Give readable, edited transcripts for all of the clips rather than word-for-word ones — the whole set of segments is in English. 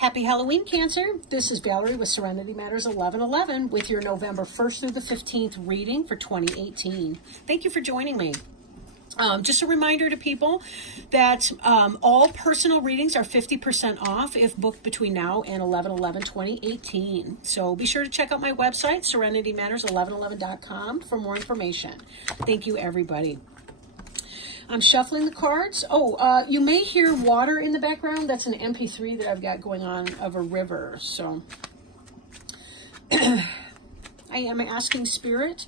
Happy Halloween, Cancer. This is Valerie with Serenity Matters 1111 with your November 1st through the 15th reading for 2018. Thank you for joining me. Just a reminder to people that all personal readings are 50% off if booked between now and 11/11/2018. So be sure to check out my website, serenitymatters1111.com, for more information. Thank you, everybody. I'm shuffling the cards. You may hear water in the background. That's an MP3 that I've got going on of a river. So I am asking Spirit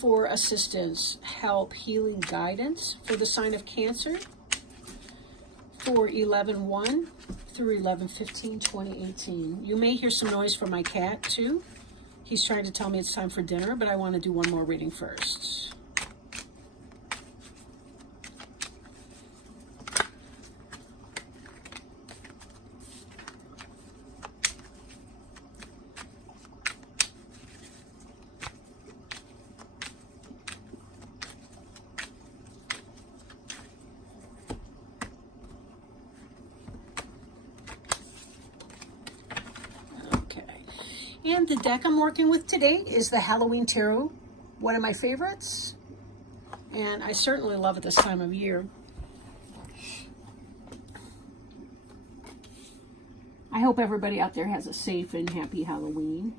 for assistance, help, healing, guidance for the sign of Cancer for 11/1 through 11/15/2018. You may hear some noise from my cat too. He's trying to tell me it's time for dinner, but I want to do one more reading first. And the deck I'm working with today is the Halloween Tarot, one of my favorites, and I certainly love it this time of year. I hope everybody out there has a safe and happy Halloween.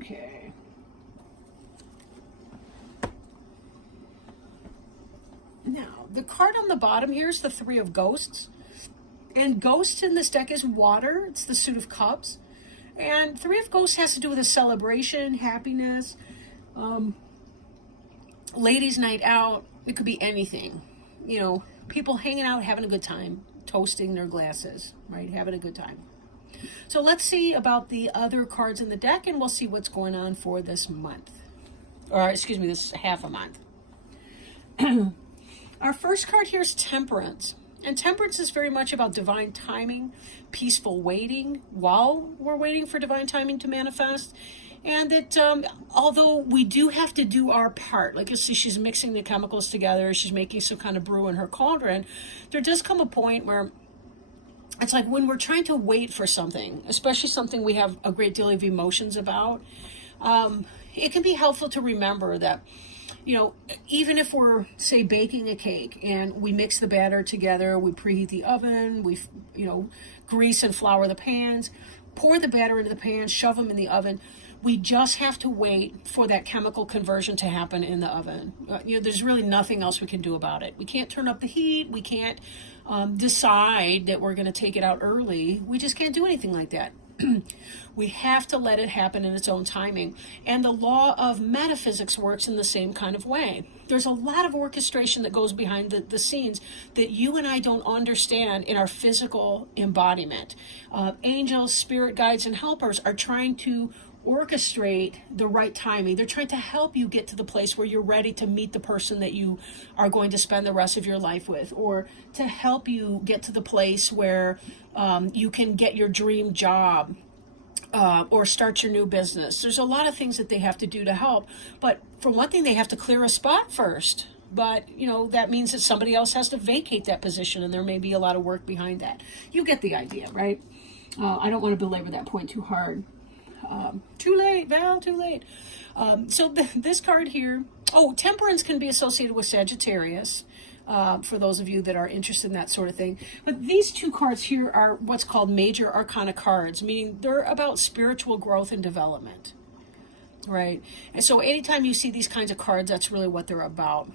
Okay. Now, the card on the bottom here is the Three of Ghosts. And ghosts in this deck is water. It's the Suit of Cups. And Three of Ghosts has to do with a celebration, happiness, ladies' night out. It could be anything. You know, people hanging out, having a good time, toasting their glasses, right? Having a good time. So let's see about the other cards in the deck, and we'll see what's going on for this month. Or, excuse me, this half a month. Our first card here is Temperance. And Temperance is very much about divine timing, peaceful waiting while we're waiting for divine timing to manifest. And that although we do have to do our part, like you see she's mixing the chemicals together, she's making some kind of brew in her cauldron, there does come a point where it's like when we're trying to wait for something, especially something we have a great deal of emotions about, it can be helpful to remember that, you know, even if we're, say, baking a cake and we mix the batter together, we preheat the oven, we, grease and flour the pans, pour the batter into the pan, shove them in the oven. We just have to wait for that chemical conversion to happen in the oven. There's really nothing else we can do about it. We can't turn up the heat. We can't decide that we're going to take it out early. We just can't do anything like that. We have to let it happen in its own timing. And the law of metaphysics works in the same kind of way. There's a lot of orchestration that goes behind the scenes that you and I don't understand in our physical embodiment. Angels, spirit guides, and helpers are trying to orchestrate the right timing. They're trying to help you get to the place where you're ready to meet the person that you are going to spend the rest of your life with, or to help you get to the place where you can get your dream job or start your new business. There's a lot of things that they have to do to help, but for one thing, they have to clear a spot first. But, that means that somebody else has to vacate that position, and there may be a lot of work behind that. You get the idea, right? I don't want to belabor that point too hard. Too late, Val, too late. So this card here, Temperance can be associated with Sagittarius, for those of you that are interested in that sort of thing. But these two cards here are what's called major arcana cards, meaning they're about spiritual growth and development, right? And so anytime you see these kinds of cards, that's really what they're about,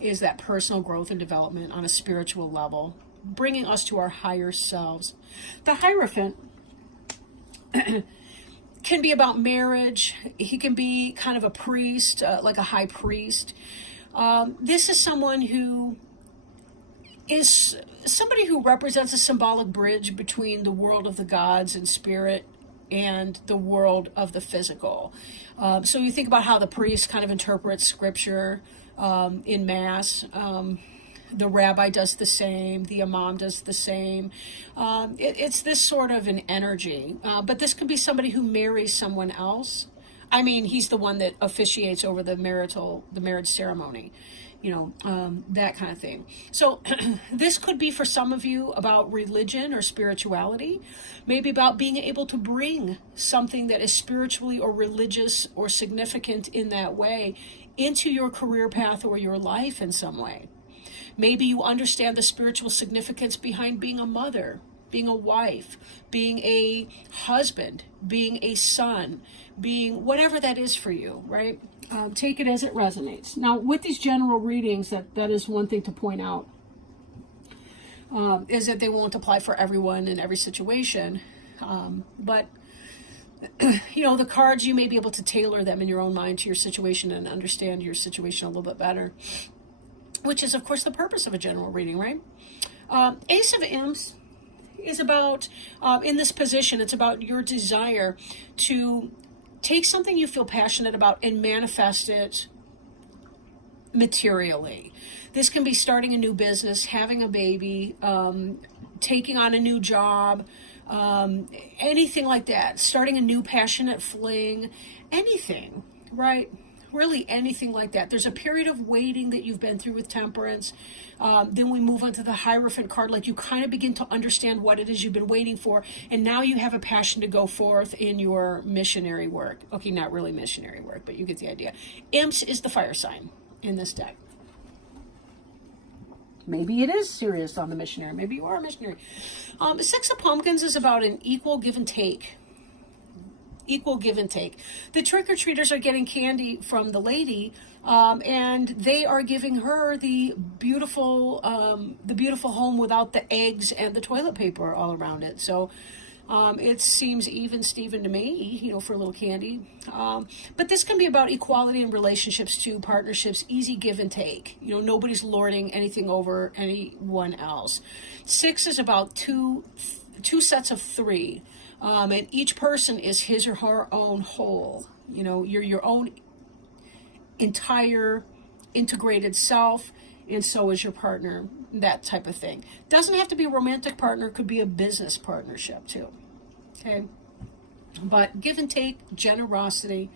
is that personal growth and development on a spiritual level, bringing us to our higher selves. The Hierophant can be about marriage. He can be kind of a priest, like a high priest. This is someone who is somebody who represents a symbolic bridge between the world of the gods and spirit and the world of the physical. So you think about how the priest kind of interprets scripture in Mass. The rabbi does the same. The imam does the same. It's this sort of an energy. But this could be somebody who marries someone else. I mean, he's the one that officiates over the marriage ceremony, that kind of thing. So this could be for some of you about religion or spirituality, maybe about being able to bring something that is spiritually or religious or significant in that way into your career path or your life in some way. Maybe you understand the spiritual significance behind being a mother, being a wife, being a husband, being a son, being whatever that is for you, right? Take it as it resonates. Now, with these general readings, that is one thing to point out, is that they won't apply for everyone in every situation. But, the cards, you may be able to tailor them in your own mind to your situation and understand your situation a little bit better, which is, of course, the purpose of a general reading, right? Ace of Imps is about, in this position, it's about your desire to take something you feel passionate about and manifest it materially. This can be starting a new business, having a baby, taking on a new job, anything like that, starting a new passionate fling, anything, right? Really anything like that. There's a period of waiting that you've been through with Temperance. Then we move on to the Hierophant card. Like you kind of begin to understand what it is you've been waiting for. And now you have a passion to go forth in your missionary work. Okay, not really missionary work, but you get the idea. Imps is the fire sign in this deck. Maybe it is serious on the missionary. Maybe you are a missionary. Six of Pumpkins is about an equal give and take. Equal give and take. The trick-or-treaters are getting candy from the lady, and they are giving her the beautiful home without the eggs and the toilet paper all around it. So it seems even Steven to me, for a little candy. But this can be about equality in relationships too, partnerships, easy give and take. Nobody's lording anything over anyone else. Six is about two sets of three. And each person is his or her own whole. You're your own entire integrated self, and so is your partner, that type of thing. Doesn't have to be a romantic partner, could be a business partnership too. Okay? But give and take, generosity,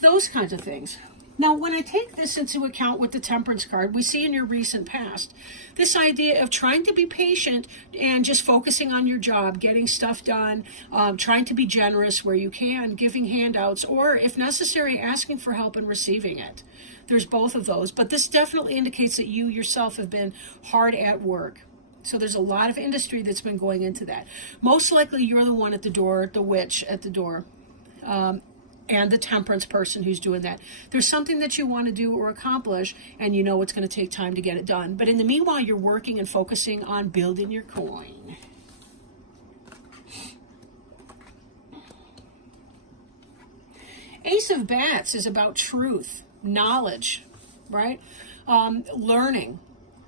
those kinds of things. Now, when I take this into account with the Temperance card, we see in your recent past this idea of trying to be patient and just focusing on your job, getting stuff done, trying to be generous where you can, giving handouts, or if necessary, asking for help and receiving it. There's both of those, but this definitely indicates that you yourself have been hard at work. So there's a lot of industry that's been going into that. Most likely you're the one at the door, the witch at the door. And the Temperance person who's doing that. There's something that you want to do or accomplish, and it's going to take time to get it done. But in the meanwhile, you're working and focusing on building your coin. Ace of Bats is about truth, knowledge, right? Learning.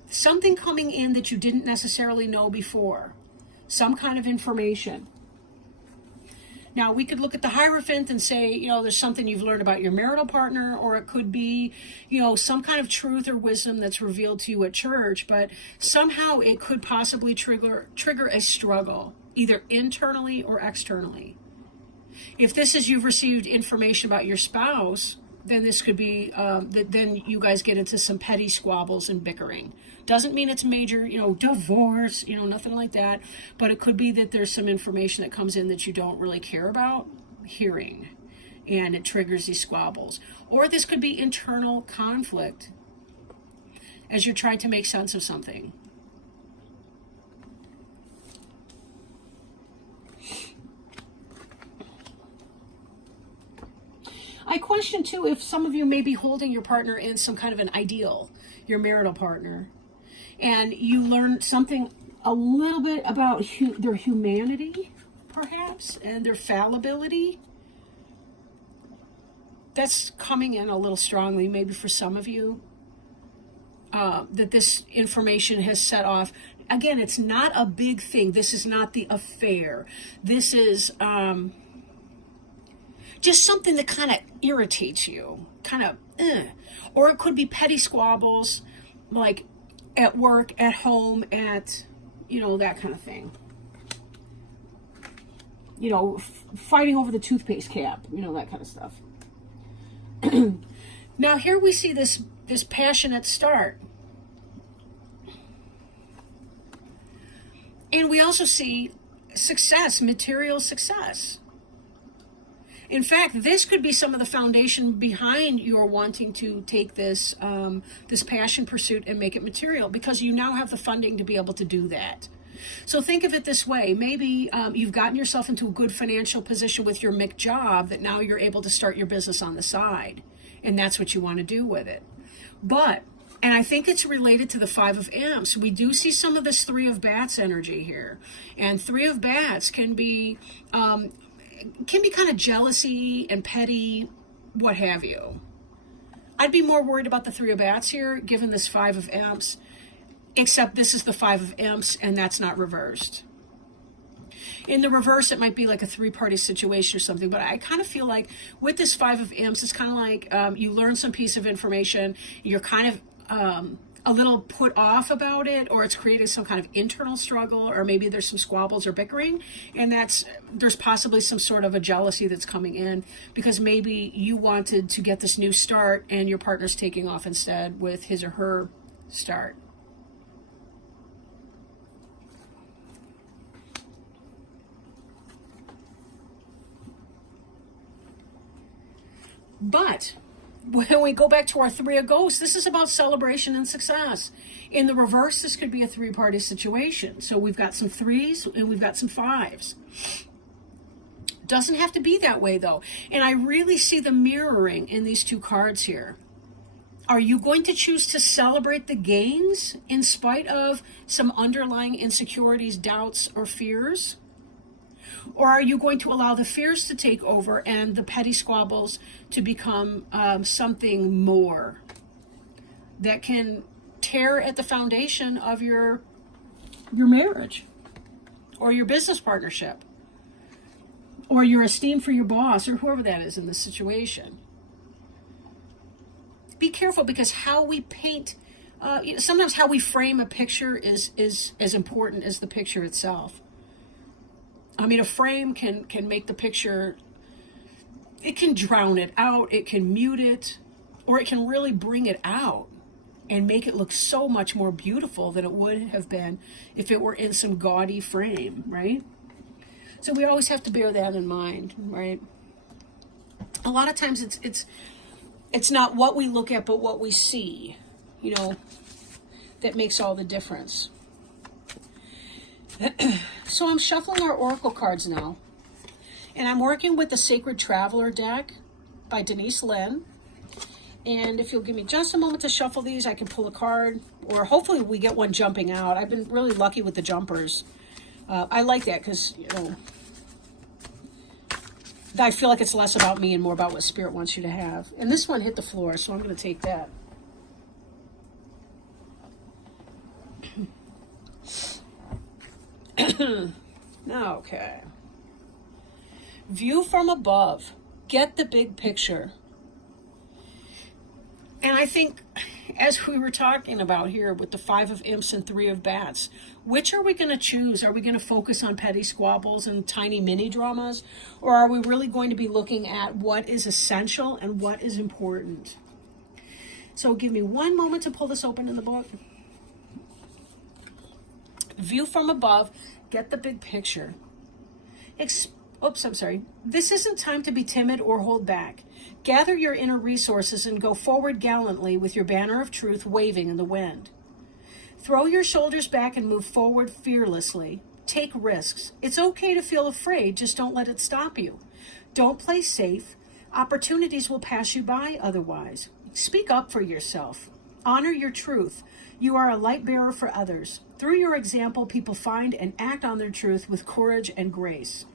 Something coming in that you didn't necessarily know before. Some kind of information. Now, we could look at the Hierophant and say, there's something you've learned about your marital partner, or it could be, some kind of truth or wisdom that's revealed to you at church, but somehow it could possibly trigger a struggle, either internally or externally. If this is you've received information about your spouse, then this could be, then you guys get into some petty squabbles and bickering. Doesn't mean it's major, divorce, nothing like that. But it could be that there's some information that comes in that you don't really care about hearing, and it triggers these squabbles. Or this could be internal conflict as you're trying to make sense of something. I question too if some of you may be holding your partner in some kind of an ideal, your marital partner, and you learn something a little bit about their humanity, perhaps, and their fallibility. That's coming in a little strongly, maybe for some of you, that this information has set off. Again, it's not a big thing. This is not the affair. This is just something that kind of irritates you, or it could be petty squabbles, like at work, at home, at, that kind of thing. Fighting over the toothpaste cap, that kind of stuff. Now here we see this passionate start. And we also see success, material success. In fact, this could be some of the foundation behind your wanting to take this this passion pursuit and make it material, because you now have the funding to be able to do that. So think of it this way. Maybe you've gotten yourself into a good financial position with your MIC job that now you're able to start your business on the side. And that's what you want to do with it. And I think it's related to the 5 of Imps. We do see some of this 3 of Bats energy here. And 3 of Bats can be kind of jealousy and petty, what have you. I'd be more worried about the 3 of Bats here, given this 5 of Imps, except this is the 5 of Imps, and that's not reversed. In the reverse, it might be like a 3-party situation or something, but I kind of feel like with this 5 of Imps, it's kind of like you learn some piece of information, you're kind of a little put off about it, or it's created some kind of internal struggle, or maybe there's some squabbles or bickering, and there's possibly some sort of a jealousy that's coming in, because maybe you wanted to get this new start and your partner's taking off instead with his or her start. But when we go back to our 3 of Ghosts, this is about celebration and success. In the reverse, this could be a 3-party situation. So we've got some 3s and we've got some 5s. Doesn't have to be that way, though. And I really see the mirroring in these 2 cards here. Are you going to choose to celebrate the gains in spite of some underlying insecurities, doubts, or fears? Or are you going to allow the fears to take over and the petty squabbles to become something more that can tear at the foundation of your marriage or your business partnership or your esteem for your boss or whoever that is in this situation? Be careful, because how we paint, sometimes how we frame a picture is as important as the picture itself. I mean, a frame can make the picture, it can drown it out, it can mute it, or it can really bring it out and make it look so much more beautiful than it would have been if it were in some gaudy frame, right? So we always have to bear that in mind, right? A lot of times it's not what we look at, but what we see, that makes all the difference. So I'm shuffling our oracle cards now, and I'm working with the Sacred Traveler deck by Denise Lynn. And if you'll give me just a moment to shuffle these, I can pull a card, or hopefully we get one jumping out. I've been really lucky with the jumpers. I like that because, I feel like it's less about me and more about what Spirit wants you to have. And this one hit the floor, so I'm going to take that. Okay. View from above. Get the big picture. And I think, as we were talking about here with the 5 of Imps and 3 of Bats, which are we going to choose? Are we going to focus on petty squabbles and tiny mini dramas? Or are we really going to be looking at what is essential and what is important? So give me one moment to pull this open in the book. View from above. Get the big picture. This isn't time to be timid or hold back. Gather your inner resources and go forward gallantly with your banner of truth waving in the wind. Throw your shoulders back and move forward fearlessly. Take risks. It's okay to feel afraid, just don't let it stop you. Don't play safe. Opportunities will pass you by otherwise. Speak up for yourself. Honor your truth. You are a light bearer for others. Through your example, people find and act on their truth with courage and grace.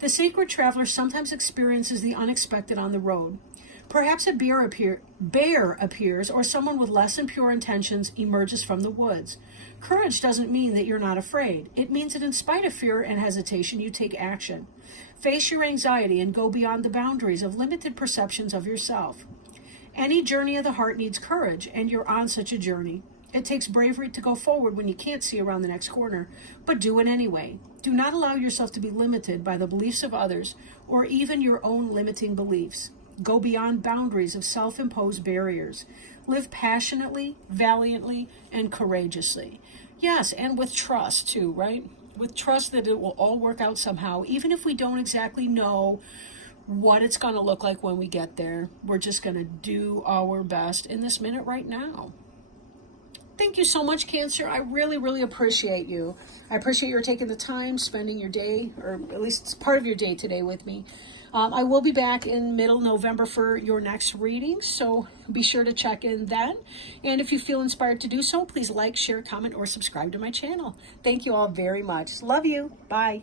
The Sacred Traveler sometimes experiences the unexpected on the road. Perhaps a bear appears, or someone with less than pure intentions emerges from the woods. Courage doesn't mean that you're not afraid. It means that in spite of fear and hesitation, you take action. Face your anxiety and go beyond the boundaries of limited perceptions of yourself. Any journey of the heart needs courage, and you're on such a journey. It takes bravery to go forward when you can't see around the next corner, but do it anyway. Do not allow yourself to be limited by the beliefs of others or even your own limiting beliefs. Go beyond boundaries of self-imposed barriers. Live passionately, valiantly, and courageously. Yes, and with trust too, right? With trust that it will all work out somehow, even if we don't exactly know what it's going to look like when we get there. We're just going to do our best in this minute right now. Thank you so much, Cancer. I really, really appreciate you. I appreciate your taking the time, spending your day, or at least part of your day today with me. I will be back in middle November for your next reading, so be sure to check in then. And if you feel inspired to do so, please like, share, comment, or subscribe to my channel. Thank you all very much. Love you. Bye.